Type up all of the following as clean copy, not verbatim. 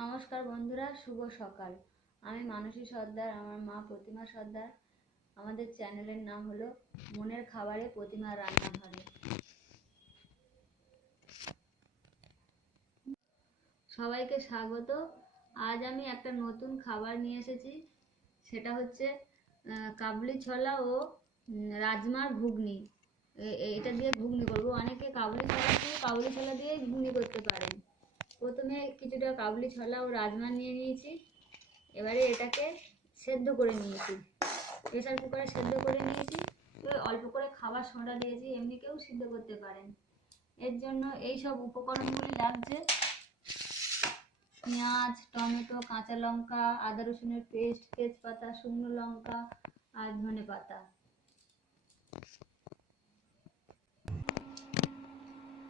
নমস্কার বন্ধুরা, শুভ সকাল। আমি মানসী সর্দার, আমার মা প্রতিমা সর্দার। আমাদের চ্যানেলের নাম হলো মনের খাবারে প্রতিমা রান্নাঘরে। সবাইকে স্বাগত। আজ আমি একটা নতুন খাবার নিয়ে এসেছি, সেটা হচ্ছে কাবলি ছোলা ও রাজমার ঘুগনি। এটা দিয়ে ঘুগনি করবো। অনেকে কাবলি ছোলা দিয়ে ঘুগনি করতে পারেন। প্রথমে কিছুটা কাবলি ছোলা ও রাজমা নিয়ে নিয়েছি। এবারে এটাকে সেদ্ধ করে নিয়েছি, প্রেসার কুকারে সেদ্ধ করে নিয়েছি। অল্প করে খাবার সোডা দিয়েছি, এমনি কেউ সিদ্ধ করতে পারেন। এর জন্য এই সব উপকরণগুলি লাগছে: পেঁয়াজ, টমেটো, কাঁচা লঙ্কা, আদা রসুনের পেস্ট, তেজপাতা, শুকনো লঙ্কা আর ধনে পাতা।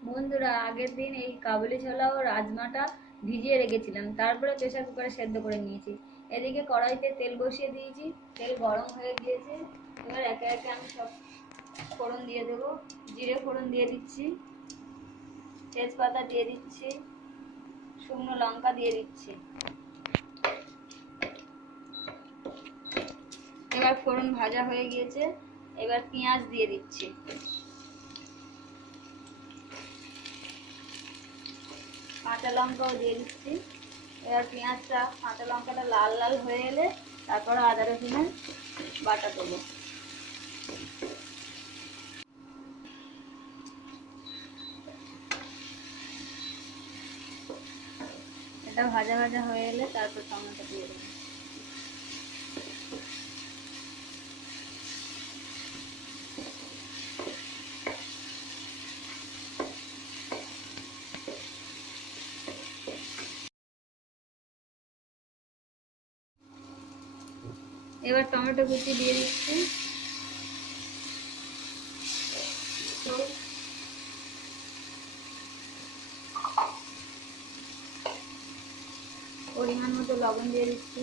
বন্ধুরা, আগের দিন এই কাবুলি ছোলা ও রাজমাটা ভিজিয়ে রেখেছিলাম, তারপরে প্রেসার কুকারে সেদ্ধ করে নিয়েছি। এদিকে কড়াইতে তেল বসিয়ে দিয়েছি, তেল গরম হয়ে গিয়েছে। এবার একে একে আমি সব ফোড়ন দিয়ে দেবো। জিরে ফোড়ন দিয়ে দিচ্ছি, তেজপাতা দিয়ে দিচ্ছি, শুকনো লঙ্কা দিয়ে দিচ্ছি। এবার ফোড়ন ভাজা হয়ে গিয়েছে, এবার পেঁয়াজ দিয়ে দিচ্ছি। কাঁচা লঙ্কাও দিয়ে দিচ্ছি। এবার পেঁয়াজটা, কাঁচা লঙ্কাটা লাল লাল হয়ে এলে তারপরে আদা রসুনের বাটা দেবো। এটা ভাজা ভাজা হয়ে এলে তারপর টমেটো দিয়ে দেবো। এবার টমেটো কুচি দিয়ে দিচ্ছি। পরিমাণ মতো লবণ দিয়ে দিচ্ছি।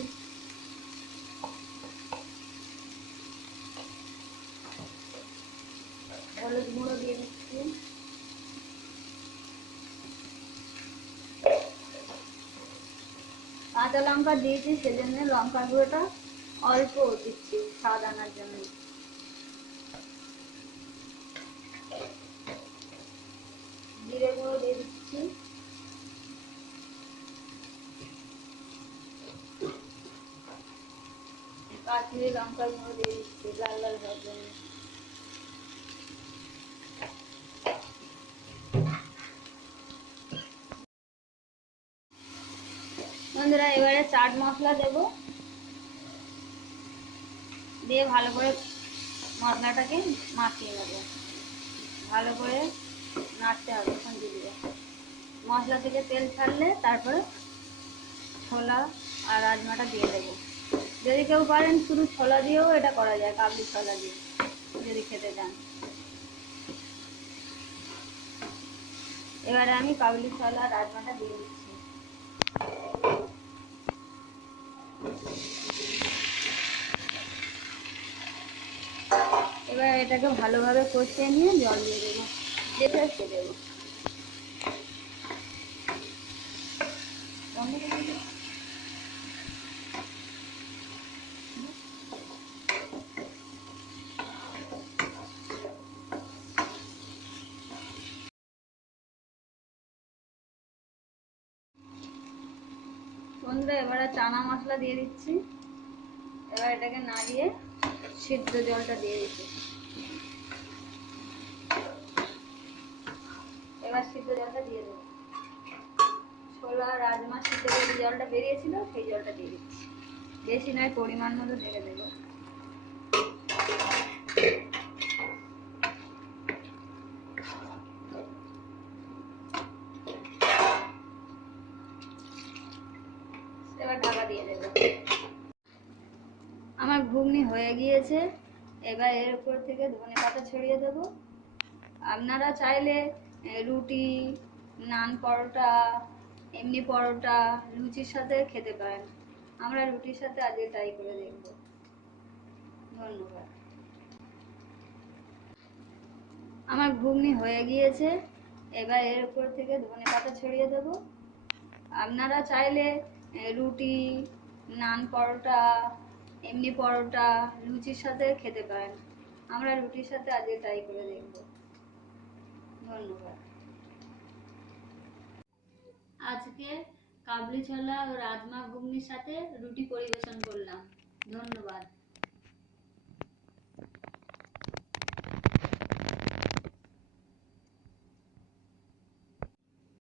হলুদ গুঁড়ো দিয়ে দিচ্ছি। কাঁচা লঙ্কা দিয়েছি, সেজন্য লঙ্কার গুঁড়োটা অল্প দিচ্ছি স্বাদ আনার জন্য। জিরে গুঁড়ো দিয়ে দিচ্ছি। কাশ্মীরি লঙ্কার গুঁড়ো দিয়ে দিচ্ছি লাল লাল হওয়ার জন্য। বন্ধুরা, এবারে চাট মশলা দেবো, দিয়ে ভালো করে মশলাটাকে মাখিয়ে নেবো। ভালো করে নাড়তে হবে খুন্তি দিয়ে। মশলা থেকে তেল ছাড়লে তারপরে ছোলা আর রাজমাটা দিয়ে দেবো। যদি কেউ পারেন শুধু ছোলা দিয়েও এটা করা যায়, কাবলি ছোলা দিয়ে যদি খেতে চান। এবারে আমি কাবলি ছোলা রাজমাটা দিয়ে দিচ্ছি। এবার এটাকে ভালোভাবে কষিয়ে নিয়ে জল দিয়ে দেবো, দিয়ে দেবো। বন্ধুরা, এবারে চানা মশলা দিয়ে দিচ্ছি। এবার এটাকে নাড়িয়ে সিদ্ধ জলটা দিয়ে দিচ্ছি। এবার সিদ্ধ জলটা দিয়ে দেবো। ছোলা রাজমা সিদ্ধ করে যে জলটা বেরিয়েছিল সেই জলটা দিয়ে দিচ্ছি। বেশি নয়, পরিমাণ মতো ঢেলে দেবো। এবার ঢাকা দিয়ে দেবো। আমার ঘুগনি হয়ে গিয়েছে। এবার এর উপর থেকে ধনে পাতা ছড়িয়ে দেবো। আপনারা চাইলে রুটি, নান, পরোটা, এমনি পরোটা, লুচির সাথে খেতে পারেন। আমরা রুটির সাথে আজকে ট্রাই করে দেখব। ধন্যবাদ। আমার ঘুগনি হয়ে গিয়েছে। এবার এর উপর থেকে ধনে পাতা ছড়িয়ে দেবো। আপনারা চাইলে রুটি, নান, পরোটা, এমনি পরোটা, লুচির সাথে খেতে পারেন। আমরা রুটির সাথে আজকে ট্রাই করে দেখব। ধন্যবাদ। আজকে কাবলি ছোলা ও রাজমা ঘুগনির সাথে রুটি পরিবেশন করলাম। ধন্যবাদ।